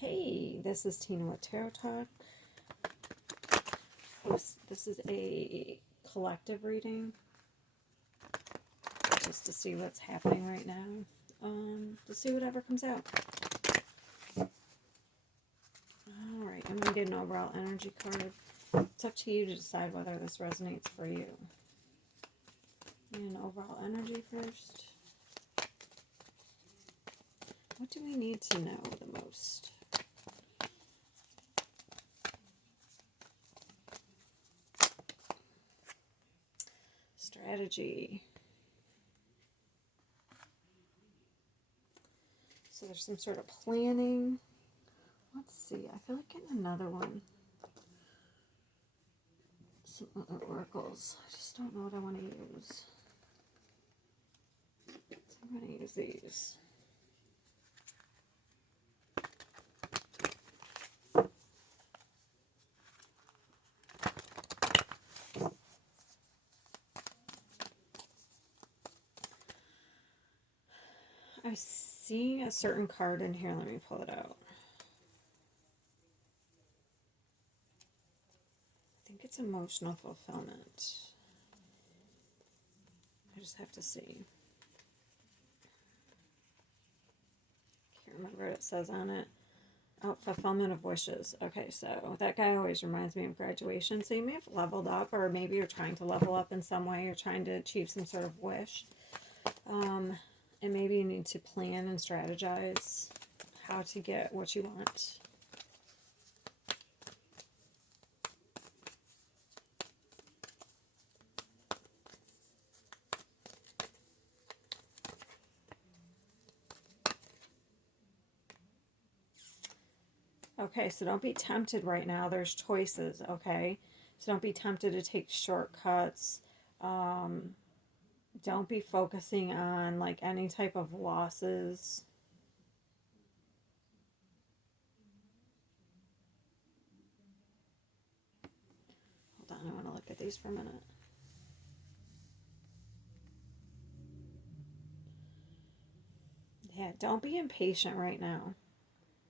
Hey, this is Tina with Tarot Talk. This is a collective reading, just to see what's happening right now. To see whatever comes out. Alright, I'm going to get an overall energy card. It's up to you to decide whether this resonates for you. And overall energy first. What do we need to know the most? Strategy. So there's some sort of planning. Let's see. I feel like getting another one. Some other oracles. I just don't know what I want to use. So I'm going to use these. I see a certain card in here. Let me pull it out. I think it's emotional fulfillment. I just have to see. Can't remember what it says on it. Oh, fulfillment of wishes. Okay, so that guy always reminds me of graduation. So you may have leveled up, or maybe you're trying to level up in some way. You're trying to achieve some sort of wish. And maybe you need to plan and strategize how to get what you want. Okay, so don't be tempted right now. There's choices, okay? So don't be tempted to take shortcuts. Don't be focusing on like any type of losses. Hold on, I want to look at these for a minute. Yeah, don't be impatient right now,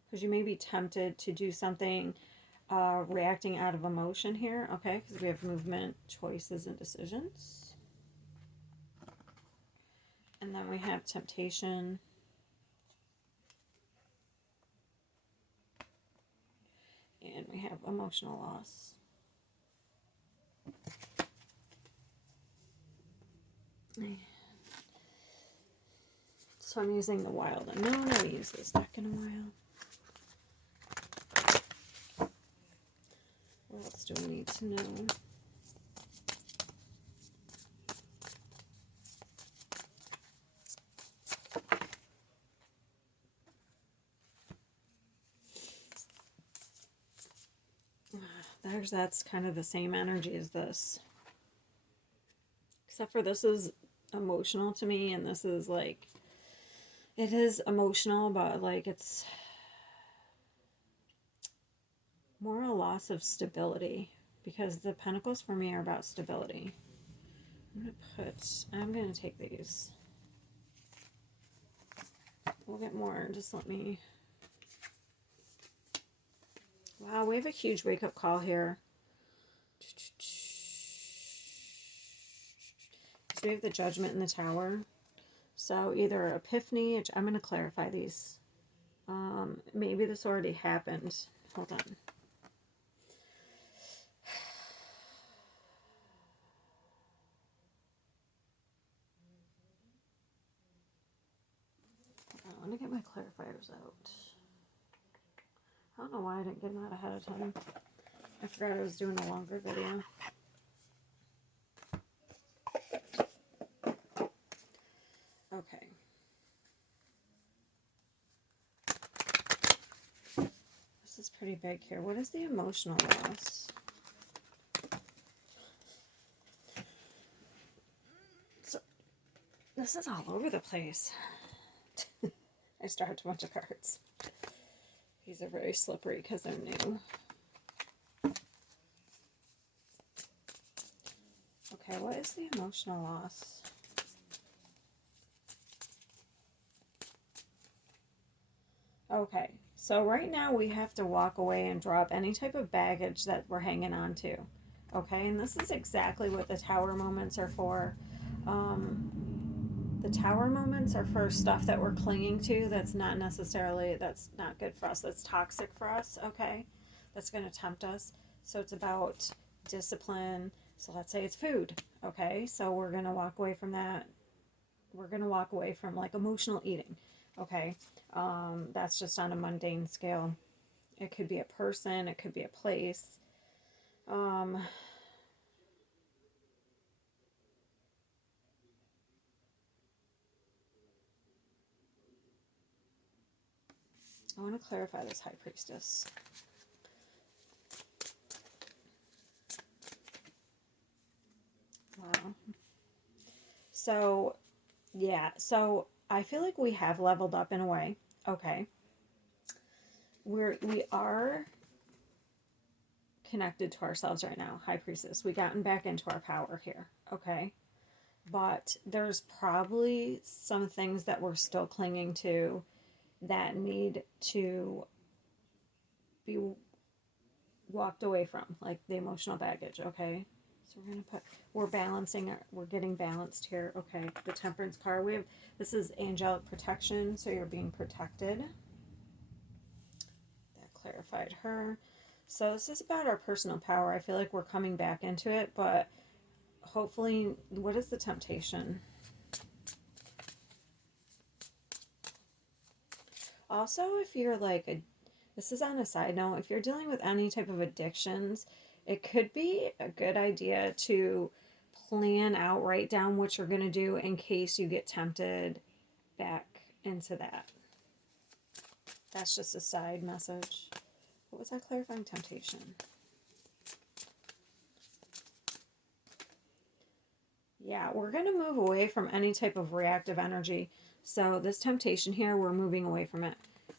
because you may be tempted to do something reacting out of emotion here, okay? Because we have movement, choices, and decisions. And then we have temptation. And we have emotional loss. So I'm using the Wild Unknown. I'll use this deck in a while. What else do we need to know? That's kind of the same energy as this. Except for this is emotional to me, and this is like, it is emotional, but like it's more a loss of stability, because the Pentacles for me are about stability. I'm going to take these. We'll get more. Just let me. Wow, we have a huge wake-up call here. So we have the Judgment in the Tower. So either Epiphany, which I'm going to clarify these. Maybe this already happened. Hold on. I want to get my clarifiers out. I don't know why I didn't get them out ahead of time. I forgot I was doing a longer video. Okay. This is pretty big here. What is the emotional loss? So, this is all over the place. I started a bunch of cards. These are very slippery because they're new. Okay, what is the emotional loss? Okay, so right now we have to walk away and drop any type of baggage that we're hanging on to. Okay, and this is exactly what the tower moments are for. Um, the tower moments are for stuff that we're clinging to that's not necessarily, that's not good for us, that's toxic for us, okay? That's going to tempt us. So it's about discipline. So let's say it's food, okay? So we're going to walk away from that. We're going to walk away from like emotional eating, okay? That's just on a mundane scale. It could be a person, it could be a place. Um, I want to clarify this high priestess. Wow. So, yeah, so I feel like we have leveled up in a way. Okay. We are connected to ourselves right now, high priestess. We gotten back into our power here. Okay. But there's probably some things that we're still clinging to that need to be walked away from, like the emotional baggage, okay? So we're gonna put, we're getting balanced here, okay? The temperance card, this is angelic protection, so you're being protected. That clarified her. So this is about our personal power. I feel like we're coming back into it, but hopefully, what is the temptation? Also, if you're like this is on a side note, if you're dealing with any type of addictions, it could be a good idea to plan out, write down what you're going to do in case you get tempted back into that. That's just a side message. What was that clarifying temptation? Yeah, we're going to move away from any type of reactive energy. So this temptation here, we're moving away from it.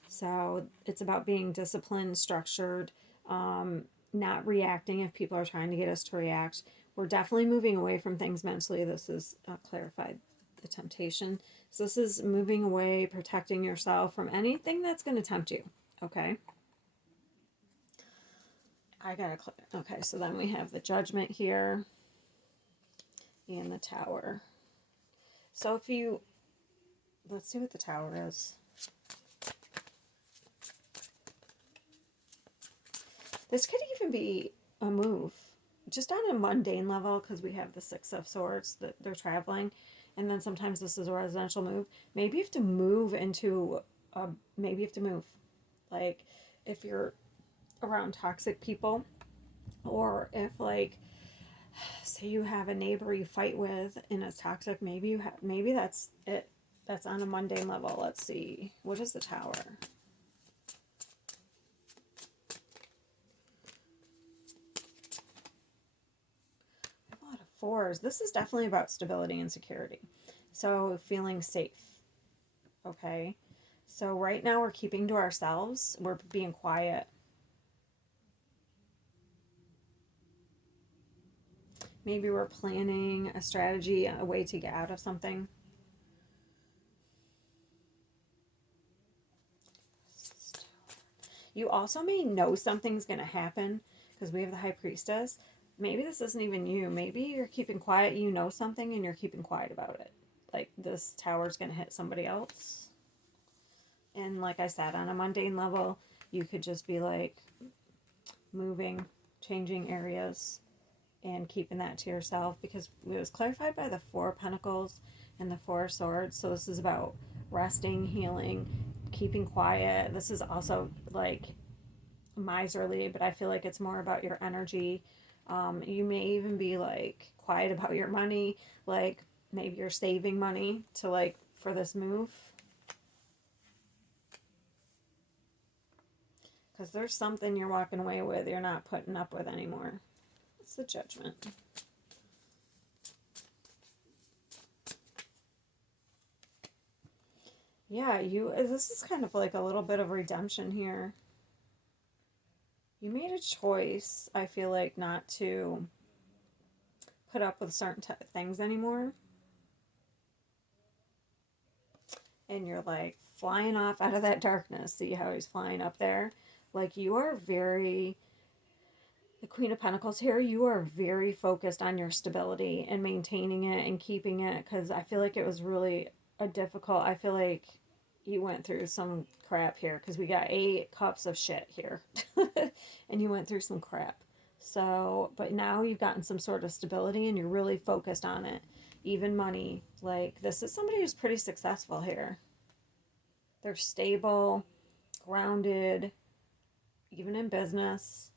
So it's about being disciplined, structured, not reacting if people are trying to get us to react. We're definitely moving away from things mentally. This is clarified the temptation. So this is moving away, protecting yourself from anything that's going to tempt you. Okay. Okay, so then we have the judgment here and the tower. So if you, let's see what the tower is. This could even be a move, just on a mundane level, because we have the Six of Swords that they're traveling, and then sometimes this is a residential move. Maybe you have to move into, maybe you have to move, like if you're around toxic people, or if like, say you have a neighbor you fight with and it's toxic. Maybe that's it. That's on a mundane level. Let's see. What is the tower? A lot of fours. This is definitely about stability and security. So feeling safe. Okay. So right now we're keeping to ourselves. We're being quiet. Maybe we're planning a strategy, a way to get out of something. You also may know something's going to happen because we have the High Priestess. Maybe this isn't even you. Maybe you're keeping quiet. You know something and you're keeping quiet about it. Like this tower's going to hit somebody else. And like I said, on a mundane level, you could just be like moving, changing areas, and keeping that to yourself because it was clarified by the Four of Pentacles and the Four of Swords. So this is about resting, healing, keeping quiet. This is also like miserly, but I feel like it's more about your energy. You may even be like quiet about your money, like maybe you're saving money to like for this move. Because there's something you're walking away with you're not putting up with anymore. It's the Judgment. Yeah, this is kind of like a little bit of redemption here. You made a choice, I feel like, not to put up with certain things anymore. And you're like, flying off out of that darkness. See how he's flying up there? Like, you are very, the Queen of Pentacles here, you are very focused on your stability and maintaining it and keeping it, because I feel like it was really I feel like you went through some crap here, because we got 8 cups of shit here. And you went through some crap. So, but now you've gotten some sort of stability and you're really focused on it. Even money. Like, this is somebody who's pretty successful here. They're stable, grounded, even in business.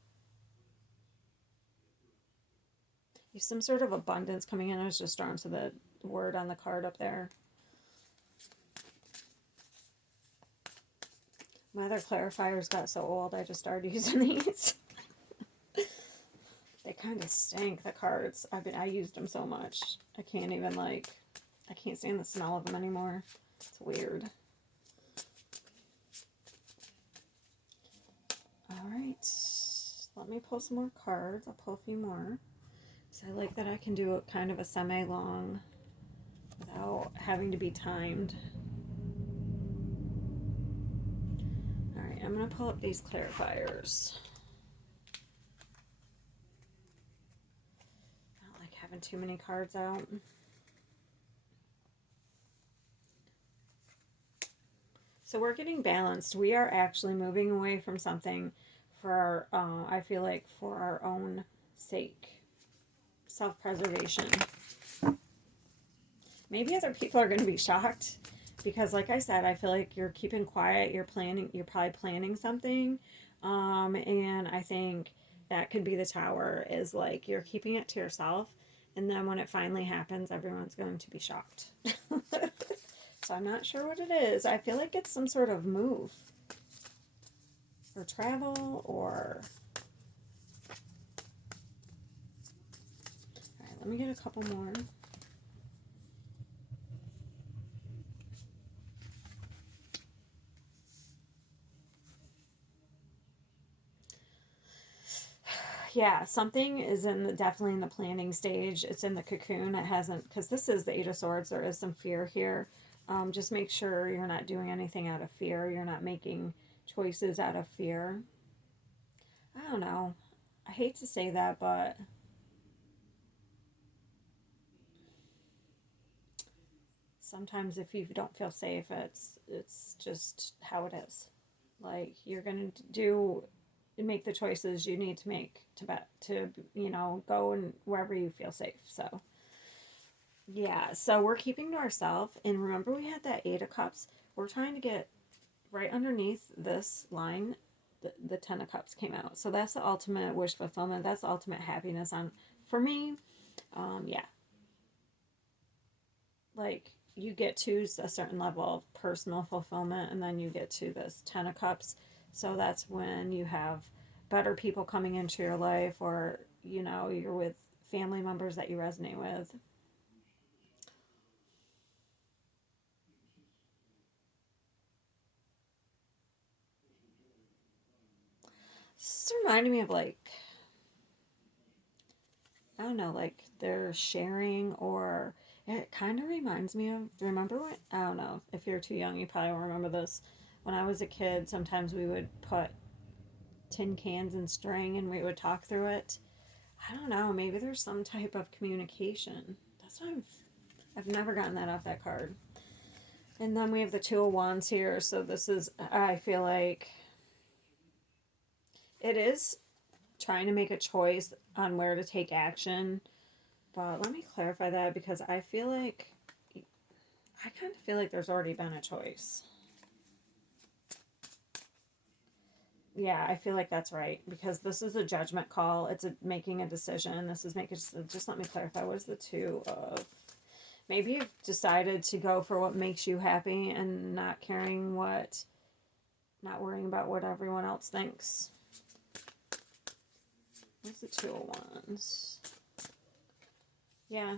You have some sort of abundance coming in. I was just drawn to the word on the card up there. My other clarifiers got so old, I just started using these. They kind of stink, the cards. I used them so much. I can't even, like, I can't stand the smell of them anymore. It's weird. Alright. Let me pull some more cards. I'll pull a few more. So I like that I can do kind of a semi-long without having to be timed. Alright, I'm going to pull up these clarifiers. I don't like having too many cards out. So we're getting balanced. We are actually moving away from something for our, I feel like, for our own sake. Self-preservation. Maybe other people are going to be shocked because, like I said, I feel like you're keeping quiet. You're probably planning something. And I think that could be the Tower, is like you're keeping it to yourself. And then when it finally happens, everyone's going to be shocked. So I'm not sure what it is. I feel like it's some sort of move or travel or... All right, let me get a couple more. Yeah, something is definitely in the planning stage. It's in the cocoon. It hasn't, because this is the Eight of Swords. There is some fear here. Just make sure you're not doing anything out of fear. You're not making choices out of fear. I don't know. I hate to say that, but sometimes if you don't feel safe, it's just how it is. Like, you're gonna make the choices you need to make to go and wherever you feel safe. So yeah, so we're keeping to ourselves. And remember, we had that 8 of Cups. We're trying to get right underneath this line. The 10 of Cups came out. So that's the ultimate wish fulfillment. That's the ultimate happiness for me. Yeah. Like, you get to a certain level of personal fulfillment, and then you get to this 10 of Cups. So that's when you have better people coming into your life, or, you're with family members that you resonate with. This is reminding me of, like, I don't know, like they're sharing, or it kind of reminds me of, remember when, I don't know, if you're too young, you probably won't remember this. When I was a kid, sometimes we would put tin cans and string and we would talk through it. I don't know, maybe there's some type of communication. That's why I've never gotten that off that card. And then we have the Two of Wands here, so this is, I feel like it is trying to make a choice on where to take action. But let me clarify that, because I kind of feel like there's already been a choice. Yeah, I feel like that's right, because this is a judgment call. It's making a decision. This is making, just let me clarify. What is the Two of... Maybe you've decided to go for what makes you happy and not worrying about what everyone else thinks. What's the Two of Wands? Yeah.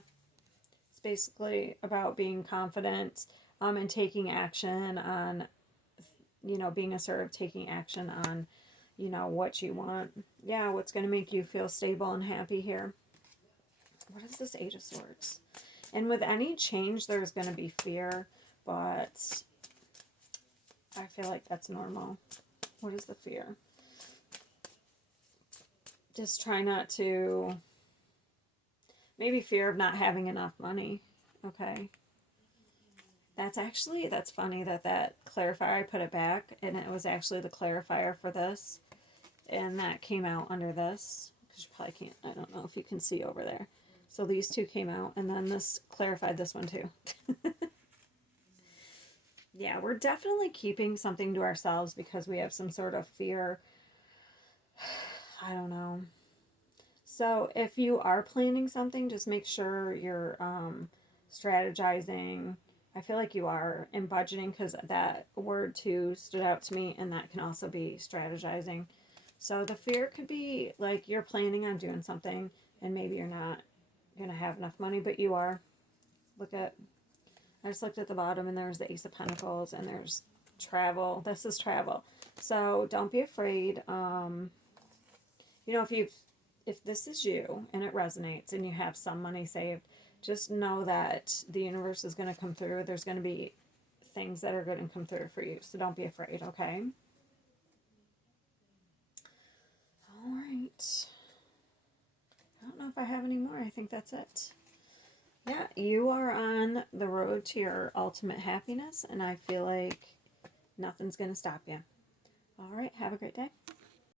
It's basically about being confident and taking action on, being assertive, taking action on, what you want. Yeah, what's going to make you feel stable and happy here. What is this Eight of Swords? And with any change, there's going to be fear, but I feel like that's normal. What is the fear? Just try not to, maybe fear of not having enough money. Okay. That's funny that clarifier, I put it back, and it was actually the clarifier for this. And that came out under this. Because you probably can't, I don't know if you can see over there. So these two came out, and then this clarified this one too. Yeah, we're definitely keeping something to ourselves because we have some sort of fear. I don't know. So if you are planning something, just make sure you're strategizing. I feel like you are in budgeting because that word too stood out to me, and that can also be strategizing. So the fear could be like you're planning on doing something, and maybe you're not going to have enough money, but you are. Look at, I just looked at the bottom, and there's the Ace of Pentacles, and there's travel. This is travel. So don't be afraid. If this is you and it resonates and you have some money saved, just know that the universe is going to come through. There's going to be things that are going to come through for you. So don't be afraid, okay? All right. I don't know if I have any more. I think that's it. Yeah, you are on the road to your ultimate happiness, and I feel like nothing's going to stop you. All right, have a great day.